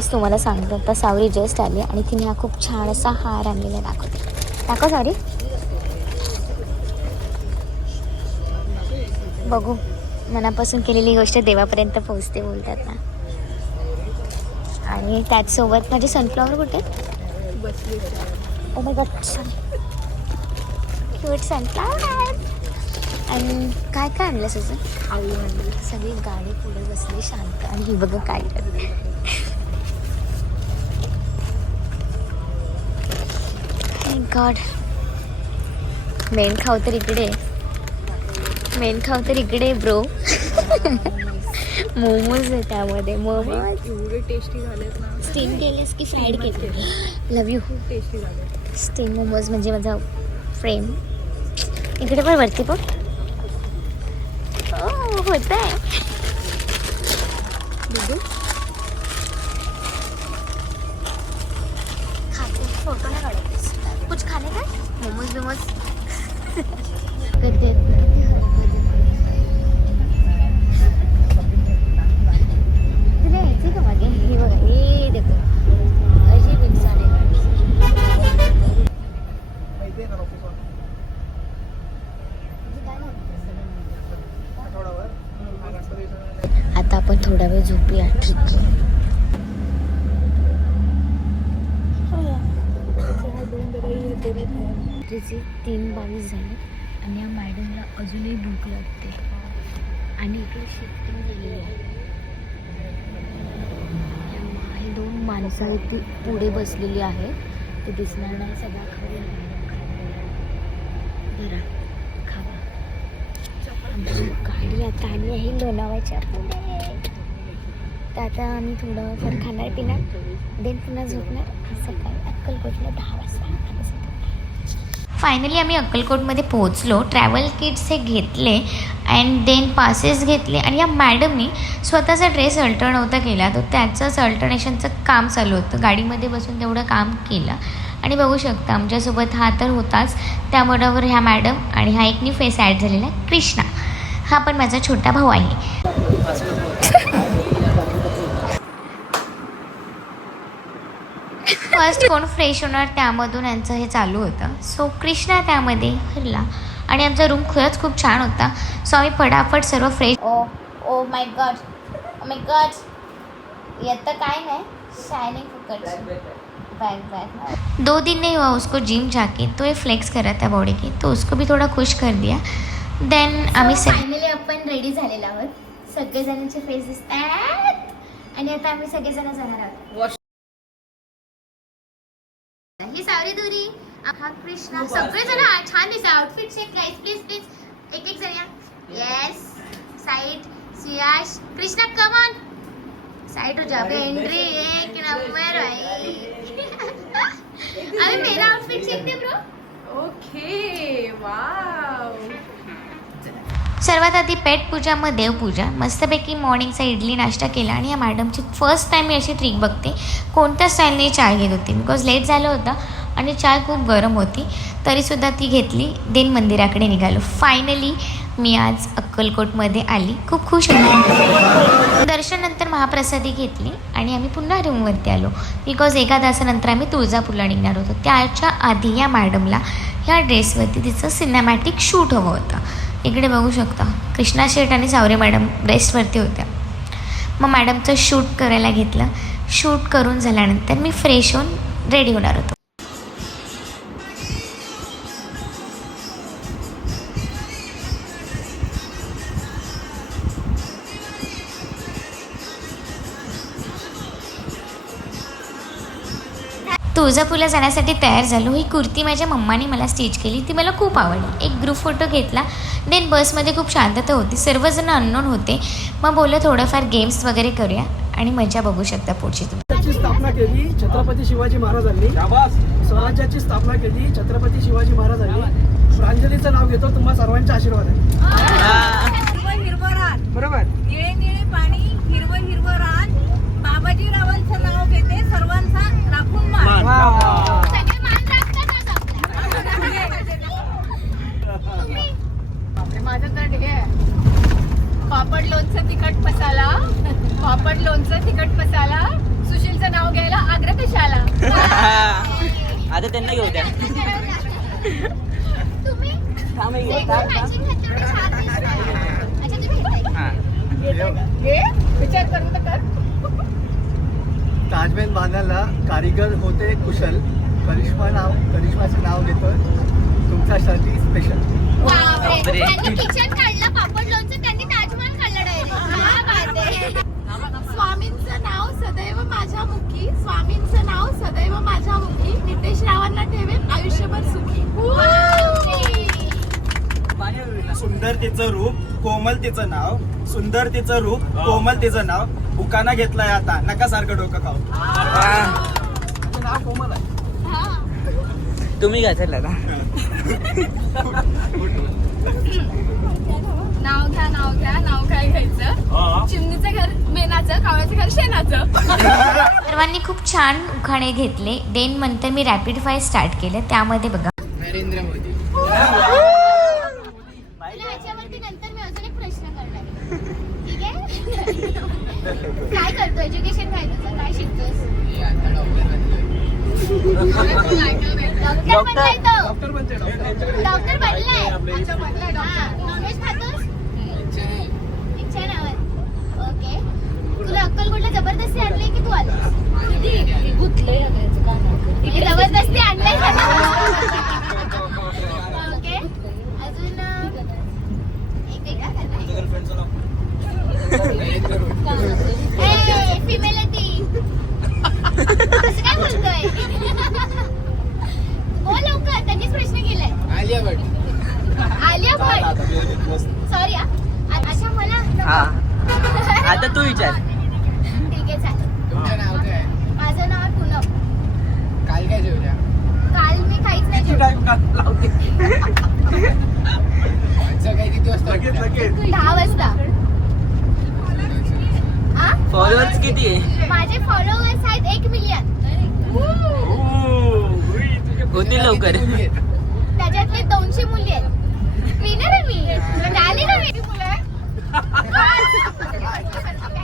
गाईस तुम्हाला सांगतो, आता सावरी जस्ट आली आणि तिने हा खूप छान असा हार आणलेला दाखव सावरी. बघू, मनापासून केलेली गोष्ट देवापर्यंत पोहोचते बोलतात ना. आणि त्याचसोबत माझे सनफ्लॉवर कुठे oh my God, cute sunflower. आणि काय काय आणलं सुजन? आळू आणली. सगळी गाडी पुढे बसली शांत आणि ही बघा काय करते. गॉड, मेन खाऊ तर इकडे ब्रो. मोमोज आहे त्यामध्ये. मोमोज एवढे टेस्टी झालेत ना. स्टीम केलेस की फ्राईड केले? लव यू. खूप टेस्टी झाले. स्टीम मोमोज म्हणजे माझा फ्रेम. इकडे पण वरती पण होत आहे. खाते फोटो नाही काढत. कुछ खाने का? मोमोज बिमोज करते. तुला यायची का मागे? हे बघा, हे देखो अजीब इंसान आहे. आता आपण थोडा वेळ झोपूया. ठीक आहे. 3:22 झाले आणि या मॅडमला अजूनही भूक लागते आणि इकडे शिफ्टिंग केलेली आहे. ही 2 माणसं आहेत ती पुढे बसलेली आहे. ते दिसणार नाही. सगळा खाऊ बरा खावा. आमची गाडी आता आली आहे लोणावळ्याच्या पुढे. तर आता आम्ही थोडंफार खाणार पिणार, देन पुन्हा झोपणार. सकाळी अक्कलकोटला 10 वाजता. फायनली आम्ही अक्कलकोटमध्ये पोहोचलो. ट्रॅव्हल किट्स हे घेतले अँड देन पासेस घेतले. आणि या मॅडमनी स्वतःचा ड्रेस अल्टर नव्हता केला, तर त्याचंच अल्टरनेशनचं काम चालू होतं. गाडीमध्ये बसून तेवढं काम केलं. आणि बघू शकता आमच्यासोबत हा तर होताच, त्याबरोबर ह्या मॅडम आणि हा एक न्यू फेस ॲड झालेला कृष्णा. हा पण माझा छोटा भाऊ आहे. फर्स्ट कोण फ्रेश होणार त्यामधून यांचं हे चालू होतं. सो कृष्णा त्यामध्ये हरला आणि आमचा रूम खरंच खूप छान होता. सो आम्ही फटाफट सर्व fresh. Oh my God, oh my God, येतं काय नाही शायनिंग फुकट बैग. 2 दिन नहीं हुआ उसको जिम जाके, तो ये फ्लेक्स कर रहा था बॉडी की, तो उसको भी थोड़ा खुश कर दिया. देन आम्ही फायनली आपण रेडी झालेलो आहोत. सगळेजणांचे फेस दिसतात आणि आता आम्ही सगळेजण जाणार आहोत. ही सावरी दुरी, हा कृष्णा, सगळेजण छान दिसतात. आउटफिट चेक गाइस, प्लीज एक जण या. येस, साइड सियाश, कृष्णा कम ऑन साइड हो जा. एंट्री एक नंबर भाई. अरे मेरा आउटफिट चेक दे ब्रो. Okay, wow. सर्वात आधी पेट पूजा मग देवपूजा. मस्तपैकी मॉर्निंगचा इडली नाश्ता केला. आणि या मॅडमची फर्स्ट टाईम मी अशी ट्रिक बघते, कोणत्या स्टाईलने चाय घेत होती. बिकॉज लेट झालं होतं आणि चाय खूप गरम होती, तरीसुद्धा ती घेतली. देन मंदिराकडे निघालो. फायनली मी आज अक्कलकोटमध्ये आली. खूप खुश होते. दर्शनानंतर महाप्रसादी घेतली आणि आम्ही पुन्हा रूमवरती आलो. बिकॉज 1 तासानंतर आम्ही तुळजापूरला निघणार होतो. त्याच्या आधी या मॅडमला ह्या ड्रेसवरती तिचं सिनेमॅटिक शूट हवं होतं. इकडे बघू शकता कृष्णा शेठ आणि सावरे मॅडम रेस्टवरती होत्या. मग मॅडमचं शूट करायला घेतलं. शूट करून झाल्यानंतर मी फ्रेश होऊन रेडी होणार होतो. तुळजापूरला जाण्यासाठी तयार झालो. ही कुर्ती माझ्या मम्माने मला स्टिच केली. ती मला खूप आवडली. एक ग्रुप फोटो घेतला. देन बसमध्ये खूप शांतता होती. सर्वजण अननोन होते. मग बोललं थोडंफार गेम्स वगैरे करूया आणि मजा बघू शकता पुढची तुम्ही. स्थापना केली छत्रपती शिवाजी महाराजांनी. स्वराज्याची स्थापना केली छत्रपती शिवाजी महाराजांनी. प्रांजलीचं नाव घेतो. तुम्हा सर्वांचे आशीर्वाद आहे. बरोबर. निळे निळे पाणी, हिरवं हिरवं रान, बाबाजी रावांचं नाव घेते, सर्वांचा राखून मान. माझं तर हे पापड लोणचं तिखट मसाला, पापड लोणचं तिखट मसाला, सुशीलचं नाव घ्यायला आग्रह कशाला. आता त्यांना घेऊ द्या. तुम्ही विचार करू तर कर. ताजमहल बांधायला कारीगर होते कुशल. करिश्माचं नाव घेतोय तुमच्यासाठी स्पेशल. बापरे, त्यांनी किचन काढलं, पापड लोणचं, त्यांनी ताजमहल काढलं डायरेक्ट. स्वामींचं नाव सदैव माझ्या मुखी, स्वामींचं नाव सदैव माझ्या मुखी, नितेश रावांना ठेवेल आयुष्यभर सुखी. सुंदरतेचं रूप, कोमलतेचं नाव, सुंदरतेचं रूप, कोमलतेचं नाव, बुकाना घेतलाय आता, नका सारखं डोकं खाऊ. नाव कोमल आहे. तुम्ही घ्या चला ना. नाव घ्या, नाव काय घ्यायचं. चिमणीचं घर मेनाचं, कावळ्याचं घर शेणाचं. सर्वांनी खूप छान उखाणे घेतले. देन नंतर मी रॅपिड फायर स्टार्ट केलं. त्यामध्ये बघा, नरेंद्र मोदी. याच्यावरती नंतर मी अजून एक प्रश्न करणार आहे. ठीक आहे? काय करतो, एज्युकेशन काय तुझं, काय शिकतोस? डॉक्टर बनलाय तो. डॉक्टर बनलाय. नॉनव्हेज खातोस? इच्छा नावात. ओके. तुला अक्कलकोटला जबरदस्ती आणली की तू आलीस? जबरदस्ती आणलंय का? ओके. अजून फिमेल आहे ती. असं काय बोलतोय? बोल लवकर, त्यांनीच प्रश्न केलाय. आलिया भट. सॉरी. अच्छा, मला हा आता तू विचार. ठीक आहे, चालेल. तुमचं नाव काय? माझं नाव आहे पूनम. काल काय जेवल्या? काल मी काहीच नाही जेवले. सकाळी किती वाजता? 10 वाजता. फॉलोअर्स किती आहे? माझे फॉलोअर्स आहेत 1 मिलियन. होतील लवकर. त्याच्यातले 200 मुली आहेत. विनर आहे मी. झाली ना मी.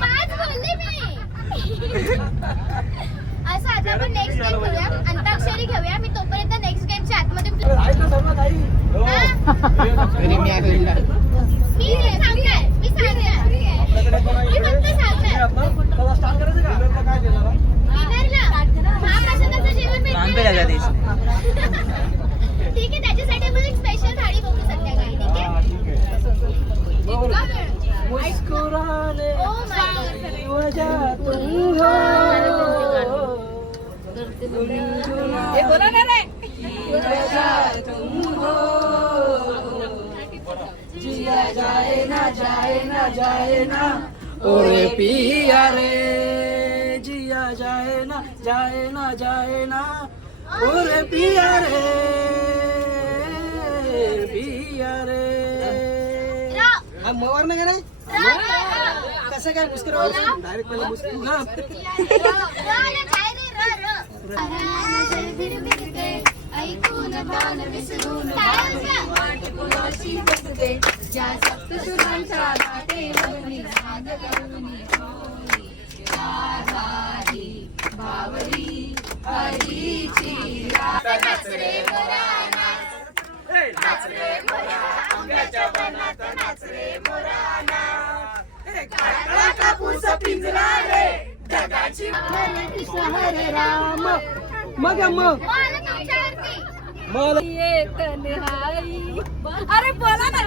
5 बोलले मी. असं आता आपण नेक्स्ट गेम घेऊया, अंताक्षरी घेऊया. मी तोपर्यंत नेक्स्ट गेमच्या आतमध्ये आहेत ना सर्व काही? घरी मी आलो. मी सांगणार. मी फक्त सांगणार. चला स्टार्ट करायचं का? काय देणार? विनरला महाप्रसादाचं जेवण थांबे लगा भेटणार. देश. ठीक आहे, त्याच्यासाठी आपण एक स्पेशल थाळी बघू संध्याकाळी. ठीक आहे? मुस्कुराने Oh my God. की वजह तुम हो. हे बोला ना रे. जिया जाए ना ओरे पिया रे. जिया जाए ना ओरे पिया रे. मवार नाही का नाही? कसं काय मुस्कुरा? डायरेक्ट पहिला मुस्कुरा. हरे राम. मग ये तन्हाई. अरे बोला ना.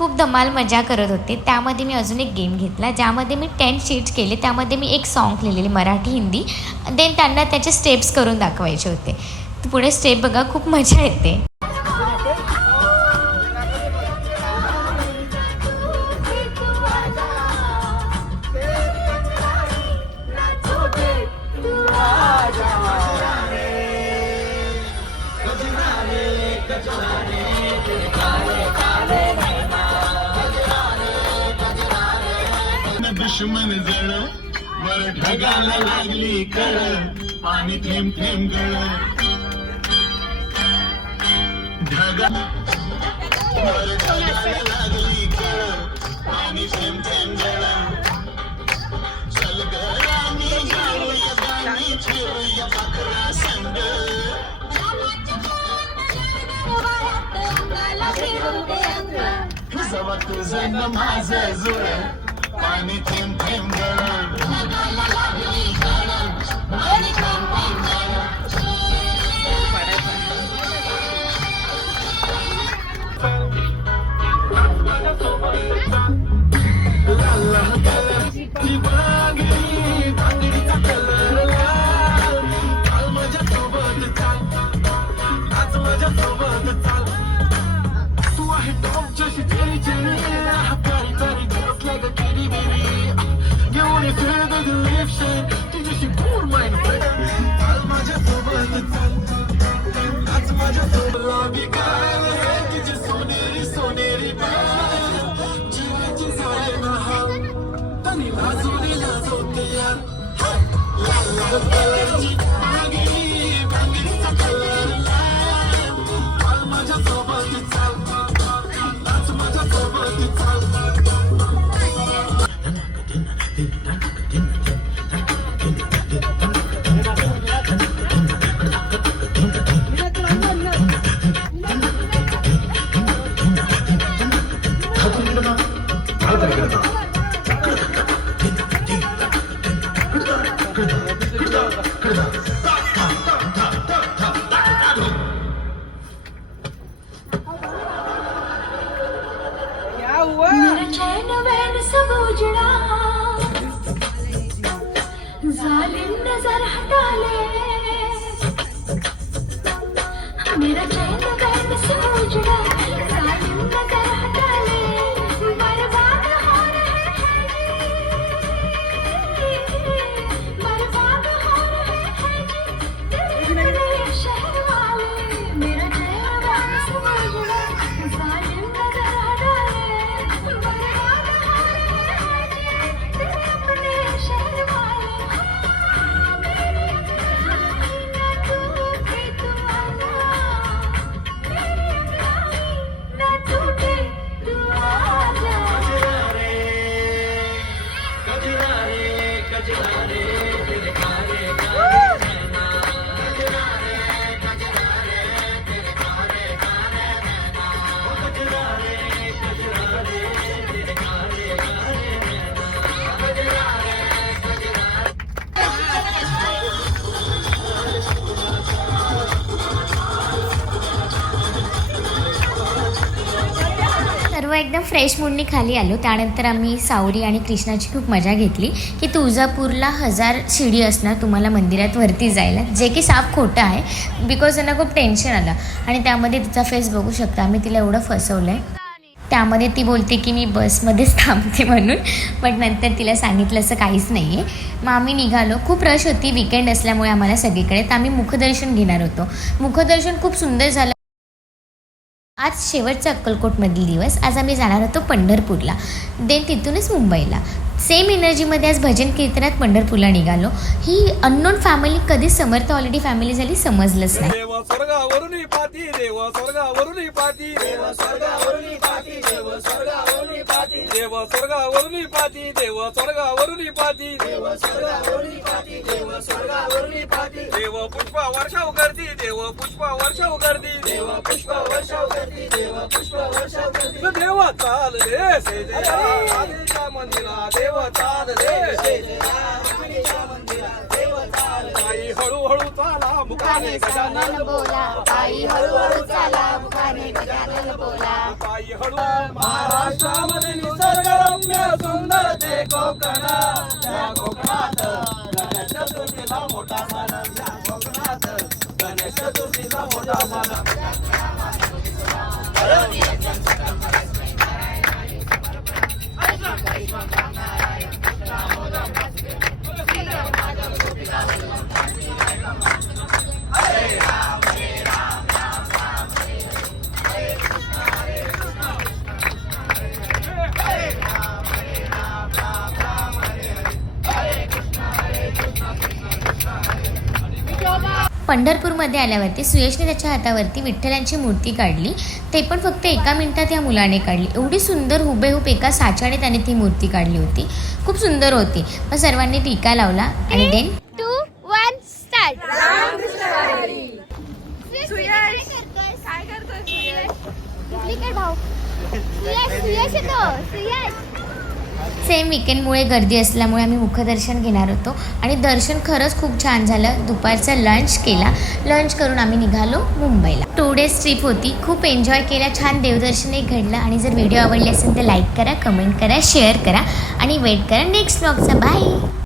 खूप धमाल मजा करत होते. त्यामध्ये मी अजून एक गेम घेतला ज्यामध्ये मी 10 शीट्स केले. त्यामध्ये मी एक सॉन्ग लिहिलेले मराठी हिंदी, देन त्यांना त्याचे स्टेप्स करून दाखवायचे होते. पुढे स्टेप बघा, खूप मजा येते. दुश्मन जळ वर ढगाला लागली कळ पाणी थेंब थेंब गळ ढगा वर ढगाला लागली कळ पाणी थेंब थेंब गळ चल गरामी जाऊया पाणी ठेवूया पाखरा संग जवा तुझं न माझं जुळ पाणी थेंब थेंब गळ ढगाला लागली कळ पाणी थेंब थेंब मेरा चैन वैन सब उजड़ा, जालिम नजर हटा ले। मेरा चैन वैन सब उजड़ा, जालिम नजर हटा ले। बर्बाद हो रहे हैं जी, बर्बाद हो रहे हैं जी, दिल बड़े शहर वाले। मेरा चैन वैन सब उजड़ा, जालिम नजर हटा ले। सर्व एकदम फ्रेश मूडनी खाली आलो. त्यानंतर आम्ही सावरी आणि कृष्णाची खूप मजा घेतली की तुळजापूरला 1000 शिडी असणार तुम्हाला मंदिरात वरती जायला, जे की साफ खोटं आहे. बिकॉज त्यांना खूप टेन्शन आलं आणि त्यामध्ये तिचा फेस बघू शकता. आम्ही तिला एवढं फसवलं आहे. त्यामध्ये ती बोलते की मी बसमध्येच थांबते म्हणून, बट नंतर तिला सांगितलं असं काहीच नाही आहे. मग आम्ही निघालो. खूप रश होती, वीकेंड असल्यामुळे आम्हाला सगळीकडे. तर आम्ही मुखदर्शन घेणार होतो. मुखदर्शन खूप सुंदर झालं. आज शेवटचा अक्कलकोटमधील दिवस. आज आम्ही जाणार होतो पंढरपूरला, देन तिथूनच मुंबईला. सेम एनर्जीमध्ये आज भजन कीर्तनात पंढरपूरला निघालो. ही अननोन फॅमिली कधी समर्थ ऑलरेडी फॅमिली झाली समजलंच नाही. देव स्वर्गावरून पाती, देव स्वर्गावरून पाती, देव स्वर्गावरून पाती, देव स्वर्गावरून पाती, देव स्वर्गावरून पाती, देव स्वर्गावरून पाती, देव स्वर्गावरून पाती, देव स्वर्गावरून पाती. देव पुष्प वर्षाव करती, देव पुष्प वर्षाव करती, देव पुष्प वर्षाव करती, देव पुष्प वर्षाव करती. देव चाल रे सेजेला राणीच्या मंदिरा, देव चाल रे सेजेला राणीच्या मंदिरा, देव चाल. आई हळूहळू चाला मुका मुखाने गजानन बोला, पायी हळूहळू चाला मुखाने गजानन बोला. पायी हळू. महाराष्ट्रामध्ये निसर्गरम्य सुंदर ते कोकण, त्या कोकणात गणेश चतुर्थीचा मोठा सण, त्या कोकणात गणेश चतुर्थीचा मोठा सण. पंढरपूरमध्ये आल्यावरती सुयशने त्याच्या हातावरती विठ्ठलांची मूर्ती काढली, ते पण फक्त एका मिनिटात या मुलाने काढली. एवढी सुंदर हुबेहूब एका साच्याने त्याने ती मूर्ती काढली होती. खूप सुंदर होती. मग सर्वांनी टीका लावला आणि देन 2, 1 स्टार्ट. सेम विकेंडमुळे गर्दी असल्यामुळे आम्ही मुखदर्शन घेणार होतो आणि दर्शन खरंच खूप छान झालं. दुपारचा लंच केला. लंच करून आम्ही निघालो मुंबईला. 2 डेज ट्रिप होती. खूप एन्जॉय केला. छान देवदर्शनही घडलं. आणि जर व्हिडिओ आवडले असेल तर लाईक करा, कमेंट करा, शेअर करा आणि वेट करा नेक्स्ट व्लॉगचा. बाय.